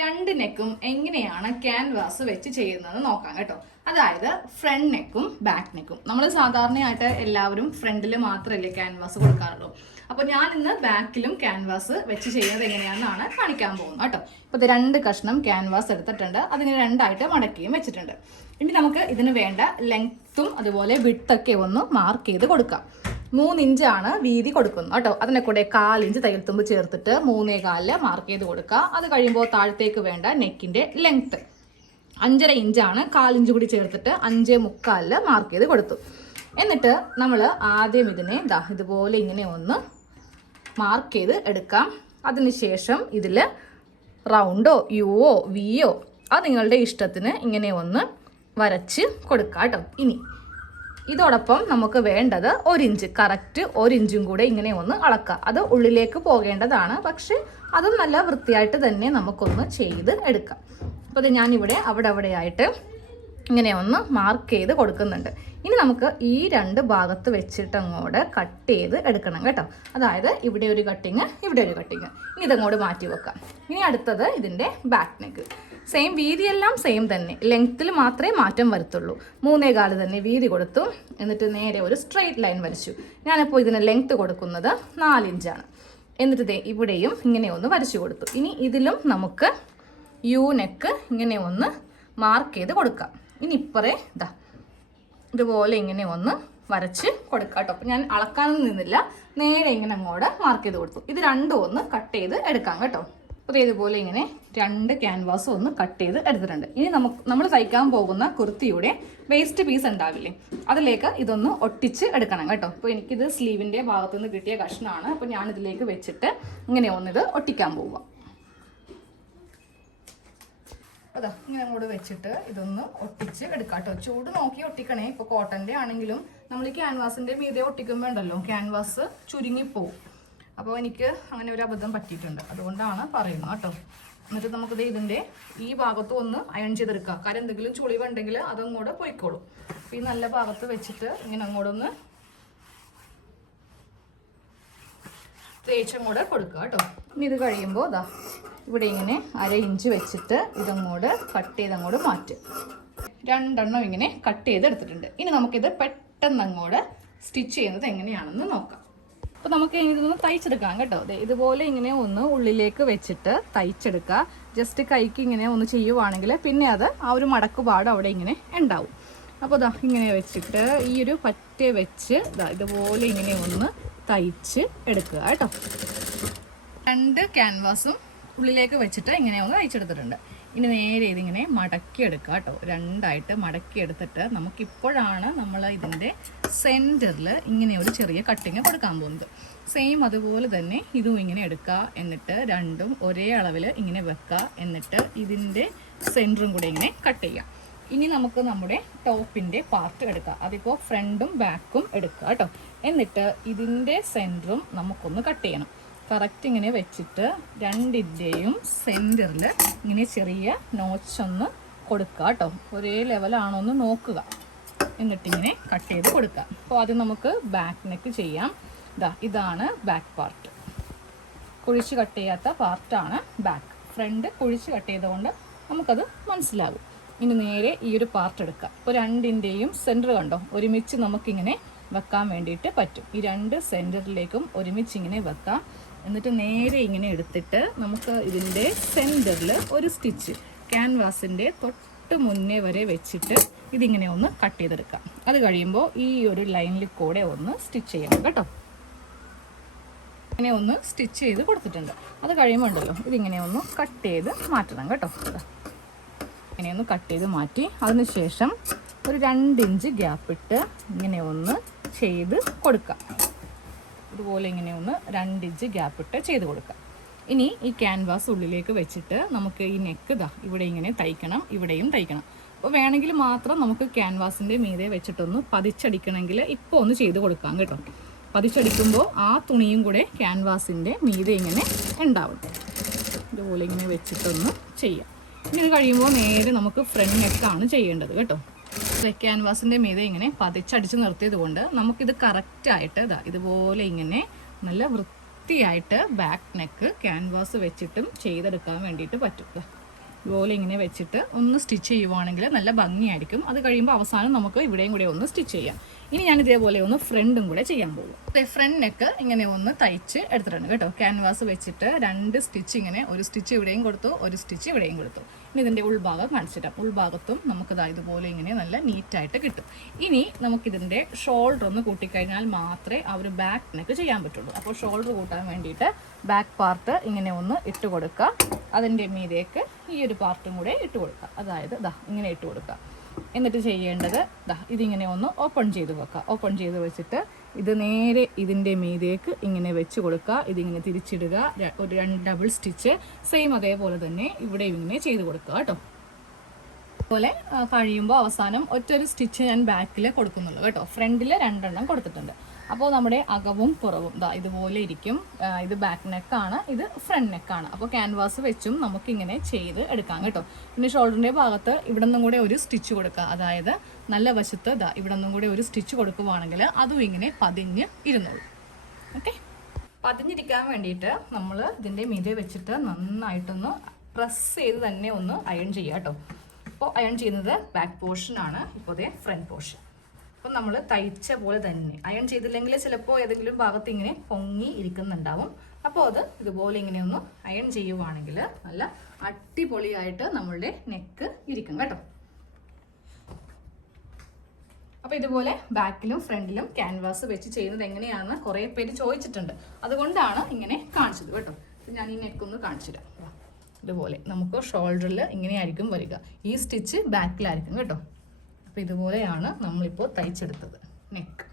രണ്ട് നെക്കും എങ്ങനെയാണ് ക്യാൻവാസ് വെച്ച് ചെയ്യുന്നത് നോക്കാം കേട്ടോ. അതായത് ഫ്രണ്ട് നെക്കും ബാക്ക് നെക്കും. നമ്മൾ സാധാരണയായിട്ട് എല്ലാവരും ഫ്രണ്ടിൽ മാത്രമല്ലേ ക്യാൻവാസ് കൊടുക്കാറുള്ളൂ. അപ്പോൾ ഞാൻ ഇന്ന് ബാക്കിലും ക്യാൻവാസ് വെച്ച് ചെയ്യുന്നത് എങ്ങനെയാണെന്നാണ് കാണിക്കാൻ പോകുന്നത് കേട്ടോ. ഇപ്പോൾ രണ്ട് കഷ്ണം ക്യാൻവാസ് എടുത്തിട്ടുണ്ട്. അതിനെ രണ്ടായിട്ട് മടക്കിയും വെച്ചിട്ടുണ്ട്. ഇനി നമുക്ക് ഇതിന് വേണ്ട ലെങ്ത്തും അതുപോലെ വിട്ടൊക്കെ ഒന്ന് മാർക്ക് ചെയ്ത് കൊടുക്കാം. മൂന്ന് ആണ് വീതി കൊടുക്കുന്നത് കേട്ടോ. അതിനെ കൂടെ കാലിഞ്ച് തയ്യൽത്തുമ്പ് ചേർത്തിട്ട് മൂന്നേ കാലിൽ മാർക്ക് ചെയ്ത് കൊടുക്കുക. അത് കഴിയുമ്പോൾ താഴത്തേക്ക് വേണ്ട നെക്കിന്റെ ലെങ്ത്ത് അഞ്ചര ഇഞ്ചാണ് കാലിഞ്ച് കൂടി ചേർത്തിട്ട് അഞ്ചേ മുക്കാലിൽ മാർക്ക് ചെയ്ത് കൊടുത്തു. എന്നിട്ട് നമ്മൾ ആദ്യം ഇതിനെ ദാ ഇതുപോലെ ഇങ്ങനെ ഒന്ന് മാർക്ക് ചെയ്ത് എടുക്കാം. അതിനുശേഷം ഇതിൽ റൗണ്ടോ യുവോ വിയോ അത് നിങ്ങളുടെ ഇഷ്ടത്തിന് ഇങ്ങനെ ഒന്ന് വരച്ച് കൊടുക്കാം കേട്ടോ. ഇനി ഇതോടൊപ്പം നമുക്ക് വേണ്ടത് ഒരിഞ്ച് കറക്റ്റ് ഒരിഞ്ചും കൂടെ ഇങ്ങനെ ഒന്ന് അളക്കുക അത് ഉള്ളിലേക്ക് പോകേണ്ടതാണ്. പക്ഷെ അതും നല്ല വൃത്തിയായിട്ട് തന്നെ നമുക്കൊന്ന് ചെയ്ത് എടുക്കാം. അപ്പോൾ അത് ഞാനിവിടെ അവിടെ അവിടെയായിട്ട് ഇങ്ങനെ ഒന്ന് മാർക്ക് ചെയ്ത് കൊടുക്കുന്നുണ്ട്. ഇനി നമുക്ക് ഈ രണ്ട് ഭാഗത്ത് വെച്ചിട്ട് അങ്ങോട്ട് കട്ട് ചെയ്ത് എടുക്കണം കേട്ടോ. അതായത് ഇവിടെ ഒരു കട്ടിങ് ഇവിടെ ഒരു കട്ടിങ് ഇനി ഇതങ്ങോട്ട് മാറ്റി വെക്കാം. ഇനി അടുത്തത് ഇതിന്റെ ബാക്ക് നെക്ക് സെയിം വീതിയെല്ലാം സെയിം തന്നെ. ലെങ്ത്തിൽ മാത്രമേ മാറ്റം വരുത്തുള്ളൂ. മൂന്നേ കാൽ തന്നെ വീതി കൊടുത്തു. എന്നിട്ട് നേരെ ഒരു സ്ട്രെയിറ്റ് ലൈൻ വരച്ചു. ഞാനിപ്പോൾ ഇതിന് ലെങ്ത്ത് കൊടുക്കുന്നത് നാലിഞ്ചാണ് എന്നിട്ട് ദേ ഇവിടെയും ഇങ്ങനെ ഒന്ന് വരച്ചു കൊടുത്തു. ഇനി ഇതിലും നമുക്ക് യു നെക്ക് ഇങ്ങനെ ഒന്ന് മാർക്ക് ചെയ്ത് കൊടുക്കാം. ഇനി ഇപ്പറേ ഇതാ ഇതുപോലെ ഇങ്ങനെ ഒന്ന് വരച്ച് കൊടുക്കാം കേട്ടോ. അപ്പം ഞാൻ അളക്കാനൊന്നും നിന്നില്ല. നേരെ ഇങ്ങനെ അങ്ങോട്ട് മാർക്ക് ചെയ്ത് കൊടുത്തു. ഇത് രണ്ടും ഒന്ന് കട്ട് ചെയ്ത് എടുക്കാം കേട്ടോ. അപ്പോൾ ഇതുപോലെ ഇങ്ങനെ രണ്ട് ക്യാൻവാസും ഒന്ന് കട്ട് ചെയ്ത് എടുത്തിട്ടുണ്ട്. ഇനി നമുക്ക് നമ്മൾ തയ്ക്കാൻ പോകുന്ന കുർത്തിയുടെ വേസ്റ്റ് പീസ് ഉണ്ടാവില്ലേ? അതിലേക്ക് ഇതൊന്ന് ഒട്ടിച്ച് എടുക്കണം കേട്ടോ. അപ്പോൾ എനിക്കിത് സ്ലീവിന്റെ ഭാഗത്തു നിന്ന് കിട്ടിയ കഷ്ണമാണ്. അപ്പോൾ ഞാനിതിലേക്ക് വെച്ചിട്ട് ഇങ്ങനെ ഒന്നിത് ഒട്ടിക്കാൻ പോവുക. അതാ ഇങ്ങനെ കൂടെ വെച്ചിട്ട് ഇതൊന്ന് ഒട്ടിച്ച് എടുക്കാം കേട്ടോ. ചൂട് നോക്കി ഒട്ടിക്കണേ. ഇപ്പോൾ കോട്ടന്റെ ആണെങ്കിലും നമ്മൾ ഈ ക്യാൻവാസിന്റെ മീതെ ഒട്ടിക്കുമ്പോൾ ഉണ്ടല്ലോ ക്യാൻവാസ് ചുരുങ്ങിപ്പോവും. അപ്പോൾ എനിക്ക് അങ്ങനെ ഒരു അബദ്ധം പറ്റിയിട്ടുണ്ട്. അതുകൊണ്ടാണ് പറയുന്നത് കേട്ടോ. എന്നിട്ട് നമുക്കിത് ഇതിന്റെ ഈ ഭാഗത്ത് ഒന്ന് അയൺ ചെയ്തെടുക്കാം. കാരണം എന്തെങ്കിലും ചുളിവുണ്ടെങ്കിൽ അതങ്ങോട്ട് പൊയ്ക്കോളും. അപ്പോൾ ഈ നല്ല ഭാഗത്ത് വെച്ചിട്ട് ഇങ്ങനെ അങ്ങോട്ടൊന്ന് തേച്ചും കൂടെ കൊടുക്കുക കേട്ടോ. ഇനി ഇത് കഴിയുമ്പോൾ ഇതാ ഇവിടെ ഇങ്ങനെ അര ഇഞ്ച് വെച്ചിട്ട് ഇതങ്ങോട്ട് കട്ട് ചെയ്ത് അങ്ങോട്ട് മാറ്റും. രണ്ടെണ്ണം ഇങ്ങനെ കട്ട് ചെയ്ത് എടുത്തിട്ടുണ്ട് ഇനി നമുക്കിത് പെട്ടെന്ന് അങ്ങോട്ട് സ്റ്റിച്ച് ചെയ്യുന്നത് എങ്ങനെയാണെന്ന് നോക്കാം. അപ്പോൾ നമുക്ക് ഇതൊന്ന് തയ്ച്ചെടുക്കാം കേട്ടോ. ഇതുപോലെ ഇങ്ങനെ ഒന്ന് ഉള്ളിലേക്ക് വെച്ചിട്ട് തയ്ച്ചെടുക്കുക. ജസ്റ്റ് കൈക്ക് ഇങ്ങനെ ഒന്ന് ചെയ്യുവാണെങ്കിൽ പിന്നെ അത് ആ ഒരു മടക്കുപാട് അവിടെ ഇങ്ങനെ ഉണ്ടാവും. അപ്പോൾ ഇതാ ഇങ്ങനെ വെച്ചിട്ട് ഈ ഒരു പറ്റ വെച്ച് ഇതാ ഇതുപോലെ ഇങ്ങനെ ഒന്ന് തയ്ച്ച് എടുക്കുക കേട്ടോ. രണ്ട് ക്യാൻവാസും ഉള്ളിലേക്ക് വെച്ചിട്ട് ഇങ്ങനെ ഒന്ന് തയ്ച്ചെടുത്തിട്ടുണ്ട്. ഇനി നേരെ ഇതിങ്ങനെ മടക്കി എടുക്കുക കേട്ടോ. രണ്ടായിട്ട് മടക്കി എടുത്തിട്ട് നമുക്കിപ്പോഴാണ് നമ്മൾ ഇതിന്റെ സെന്ററിൽ ഇങ്ങനെ ഒരു ചെറിയ കട്ടിങ് കൊടുക്കാൻ പോകുന്നത്. സെയിം അതുപോലെ തന്നെ ഇതും ഇങ്ങനെ എടുക്കുക എന്നിട്ട് രണ്ടും ഒരേ അളവിൽ ഇങ്ങനെ വെക്കുക എന്നിട്ട് ഇതിന്റെ സെന്ററും കൂടെ ഇങ്ങനെ കട്ട് ചെയ്യുക. ഇനി നമുക്ക് നമ്മുടെ ടോപ്പിന്റെ പാർട്ട് എടുക്കാം. അതിപ്പോൾ ഫ്രണ്ടും ബാക്കും എടുക്കുക കേട്ടോ. എന്നിട്ട് ഇതിന്റെ സെന്ററും നമുക്കൊന്ന് കട്ട് ചെയ്യണം. കറക്റ്റ് ഇങ്ങനെ വെച്ചിട്ട് രണ്ടിന്റെയും സെന്ററിൽ ഇങ്ങനെ ചെറിയ നോച്ചൊന്ന് കൊടുക്കുക കേട്ടോ ഒരേ ലെവലാണോ എന്ന് നോക്കുക. എന്നിട്ടിങ്ങനെ കട്ട് ചെയ്ത് കൊടുക്കുക. അപ്പോൾ അത് നമുക്ക് ബാക്ക് നെക്ക് ചെയ്യാം. ഇതാ ഇതാണ് ബാക്ക് പാർട്ട് കുഴിച്ച് കട്ട് ചെയ്യാത്ത പാർട്ടാണ് ബാക്ക് ഫ്രണ്ട് കുഴിച്ച് കട്ട് ചെയ്തുകൊണ്ട് നമുക്കത് മനസ്സിലാകും ഇനി നേരെ ഈ ഒരു പാർട്ട് എടുക്കാം. ഇപ്പോൾ രണ്ടിന്റെയും സെന്റർ കണ്ടോ? ഒരുമിച്ച് നമുക്കിങ്ങനെ വെക്കാൻ വേണ്ടിയിട്ട് പറ്റും. ഈ രണ്ട് സെന്ററിലേക്കും ഒരുമിച്ച് ഇങ്ങനെ വെക്കാം. എന്നിട്ട് നേരെ ഇങ്ങനെ എടുത്തിട്ട് നമുക്ക് ഇതിന്റെ സെന്ററിൽ ഒരു സ്റ്റിച്ച് ക്യാൻവാസിന്റെ തൊട്ട് മുന്നേ വരെ വെച്ചിട്ട് ഇതിങ്ങനെ ഒന്ന് കട്ട് ചെയ്തെടുക്കാം. അത് കഴിയുമ്പോൾ ഈ ഒരു ലൈനിൽ കൂടെ ഒന്ന് സ്റ്റിച്ച് ചെയ്യണം കേട്ടോ. ഇങ്ങനെ ഒന്ന് സ്റ്റിച്ച് ചെയ്ത് കൊടുത്തിട്ടുണ്ട്. അത് കഴിയുമ്പോൾ ഉണ്ടല്ലോ ഇതിങ്ങനെ ഒന്ന് കട്ട് ചെയ്ത് മാറ്റണം കേട്ടോ. ഇങ്ങനെ ഒന്ന് കട്ട് ചെയ്ത് മാറ്റി. അതിനുശേഷം ഒരു രണ്ട് ഇഞ്ച് ഇട്ട് ഇങ്ങനെ ഒന്ന് ചെയ്ത് കൊടുക്കുക ഇതുപോലെ ഇങ്ങനെ ഒന്ന് രണ്ട് ഇഞ്ച് ഗ്യാപ്പ് ഇട്ട് ചെയ്ത് കൊടുക്കുക ഇനി ഈ ക്യാൻവാസ് ഉള്ളിലേക്ക് വെച്ചിട്ട് നമുക്ക് ഈ നെക്ക് ഇതാ ഇവിടെ ഇങ്ങനെ തയ്ക്കണം ഇവിടെയും തയ്ക്കണം. അപ്പോൾ വേണമെങ്കിൽ മാത്രം നമുക്ക് ക്യാൻവാസിന്റെ മീതെ വെച്ചിട്ടൊന്ന് പതിച്ചടിക്കണമെങ്കിൽ ഇപ്പോൾ ഒന്ന് ചെയ്ത് കൊടുക്കാം കേട്ടോ. പതിച്ചടിക്കുമ്പോൾ ആ തുണിയും കൂടെ ക്യാൻവാസിന്റെ മീതെ ഇങ്ങനെ ഉണ്ടാവും. ഇതുപോലെ ഇങ്ങനെ വെച്ചിട്ടൊന്ന് ചെയ്യാം. ഇങ്ങനെ കഴിയുമ്പോൾ നേരെ നമുക്ക് ഫ്രണ്ട് നെക്കാണ് ചെയ്യേണ്ടത് കേട്ടോ. ക്യാൻവാസിന്റെ മീതെ ഇങ്ങനെ പതിച്ചടിച്ച് നിർത്തിയത് കൊണ്ട് നമുക്കിത് കറക്റ്റായിട്ട് ഇതാ ഇതുപോലെ ഇങ്ങനെ നല്ല വൃത്തിയായിട്ട് ബാക്ക് നെക്ക് ക്യാൻവാസ് വെച്ചിട്ടും ചെയ്തെടുക്കാൻ വേണ്ടിയിട്ട് പറ്റും. ഇതുപോലെ ഇങ്ങനെ വെച്ചിട്ട് ഒന്ന് സ്റ്റിച്ച് ചെയ്യുവാണെങ്കിൽ നല്ല ഭംഗിയായിരിക്കും. അത് കഴിയുമ്പോൾ അവസാനം നമുക്ക് ഇവിടെയും കൂടെ ഒന്ന് സ്റ്റിച്ച് ചെയ്യാം. ഇനി ഞാൻ ഇതേപോലെ ഒന്ന് ഫ്രണ്ടും കൂടെ ചെയ്യാൻ പോകും. ഫ്രണ്ട് നെക്ക് ഇങ്ങനെ ഒന്ന് തയ്ച്ച് എടുത്തിട്ടുണ്ട് കേട്ടോ. ക്യാൻവാസ് വെച്ചിട്ട് രണ്ട് സ്റ്റിച്ച് ഇങ്ങനെ ഒരു സ്റ്റിച്ച് ഇവിടെയും കൊടുത്തു ഒരു സ്റ്റിച്ച് ഇവിടെയും കൊടുത്തു. ഇനി ഇതിന്റെ ഉൾഭാഗം കാണിച്ചിട്ടാം ഉൾഭാഗത്തും നമുക്കിതാ ഇതുപോലെ ഇങ്ങനെ നല്ല നീറ്റായിട്ട് കിട്ടും. ഇനി നമുക്കിതിന്റെ ഷോൾഡർ ഒന്ന് കൂട്ടിക്കഴിഞ്ഞാൽ മാത്രമേ ആ ഒരു ബാക്ക് നെക്ക് ചെയ്യാൻ പറ്റുള്ളൂ. അപ്പോൾ ഷോൾഡർ കൂട്ടാൻ വേണ്ടിയിട്ട് ബാക്ക് പാർട്ട് ഇങ്ങനെ ഒന്ന് ഇട്ട് കൊടുക്കുക. അതിന്റെ മീതേക്ക് ഈ ഒരു പാർട്ടും കൂടെ ഇട്ട് കൊടുക്കുക. അതായത് ദാ ഇങ്ങനെ ഇട്ട് കൊടുക്കുക. എന്നിട്ട് ചെയ്യേണ്ടത് ദാ ഇതിങ്ങനെ ഒന്ന് ഓപ്പൺ ചെയ്ത് വെക്കുക. ഓപ്പൺ ചെയ്ത് വെച്ചിട്ട് ഇത് നേരെ ഇതിന്റെ മീതേക്ക് ഇങ്ങനെ വെച്ച് കൊടുക്കുക. ഇതിങ്ങനെ തിരിച്ചിടുക. ഒരു രണ്ട് ഡബിൾ സ്റ്റിച്ച് സെയിം അതേപോലെ തന്നെ ഇവിടെ ഇങ്ങനെ ചെയ്ത് കൊടുക്കുക കേട്ടോ. അതുപോലെ കഴിയുമ്പോൾ അവസാനം ഒറ്റൊരു സ്റ്റിച്ച് ഞാൻ ബാക്കിൽ കൊടുക്കുന്നുള്ളൂ കേട്ടോ. ഫ്രണ്ടിൽ രണ്ടെണ്ണം കൊടുത്തിട്ടുണ്ട്. അപ്പോൾ നമ്മുടെ അകവും പുറവും ദാ ഇതുപോലെ ഇരിക്കും. ഇത് ബാക്ക് നെക്കാണ് ഇത് ഫ്രണ്ട് നെക്കാണ് അപ്പോൾ ക്യാൻവാസ് വെച്ചും നമുക്കിങ്ങനെ ചെയ്ത് എടുക്കാം കേട്ടോ. പിന്നെ ഷോൾഡറിന്റെ ഭാഗത്ത് ഇവിടെ നിന്നും കൂടെ ഒരു സ്റ്റിച്ച് കൊടുക്കുക. അതായത് നല്ല വശത്ത് ദാ ഇവിടെ നിന്നും കൂടെ ഒരു സ്റ്റിച്ച് കൊടുക്കുവാണെങ്കിൽ അതും ഇങ്ങനെ പതിഞ്ഞ് ഇരുന്നോളൂ. ഓക്കെ പതിഞ്ഞിരിക്കാൻ വേണ്ടിയിട്ട് നമ്മൾ ഇതിന്റെ മീതെ വെച്ചിട്ട് നന്നായിട്ടൊന്ന് പ്രസ് ചെയ്ത് തന്നെ ഒന്ന് അയൺ ചെയ്യുക കേട്ടോ. അപ്പോൾ അയൺ ചെയ്യുന്നത് ബാക്ക് പോർഷനാണ് അതേ ഫ്രണ്ട് പോർഷൻ അപ്പോൾ നമ്മൾ തയ്ച്ച പോലെ തന്നെ. അയൺ ചെയ്തില്ലെങ്കിൽ ചിലപ്പോൾ ഏതെങ്കിലും ഭാഗത്ത് ഇങ്ങനെ പൊങ്ങി ഇരിക്കുന്നുണ്ടാവും. അപ്പോൾ അത് ഇതുപോലെ ഇങ്ങനെ ഒന്ന് അയൺ ചെയ്യുവാണെങ്കിൽ നല്ല അടിപൊളിയായിട്ട് നമ്മളുടെ നെക്ക് ഇരിക്കും കേട്ടോ. അപ്പോൾ ഇതുപോലെ ബാക്കിലും ഫ്രണ്ടിലും ക്യാൻവാസ് വെച്ച് ചെയ്യുന്നത് എങ്ങനെയാണെന്ന് കുറേ പേര് ചോദിച്ചിട്ടുണ്ട്. അതുകൊണ്ടാണ് ഇങ്ങനെ കാണിച്ചത് കേട്ടോ. ഞാൻ ഈ നെക്കൊന്ന് കാണിച്ചു തരാം. ഇതുപോലെ നമുക്ക് ഷോൾഡറിൽ ഇങ്ങനെയായിരിക്കും വരിക. ഈ സ്റ്റിച്ച് ബാക്കിലായിരിക്കും കേട്ടോ. അപ്പോൾ ഇതുപോലെയാണ് നമ്മളിപ്പോൾ തയ്ച്ചെടുത്തത്. നെക്ക്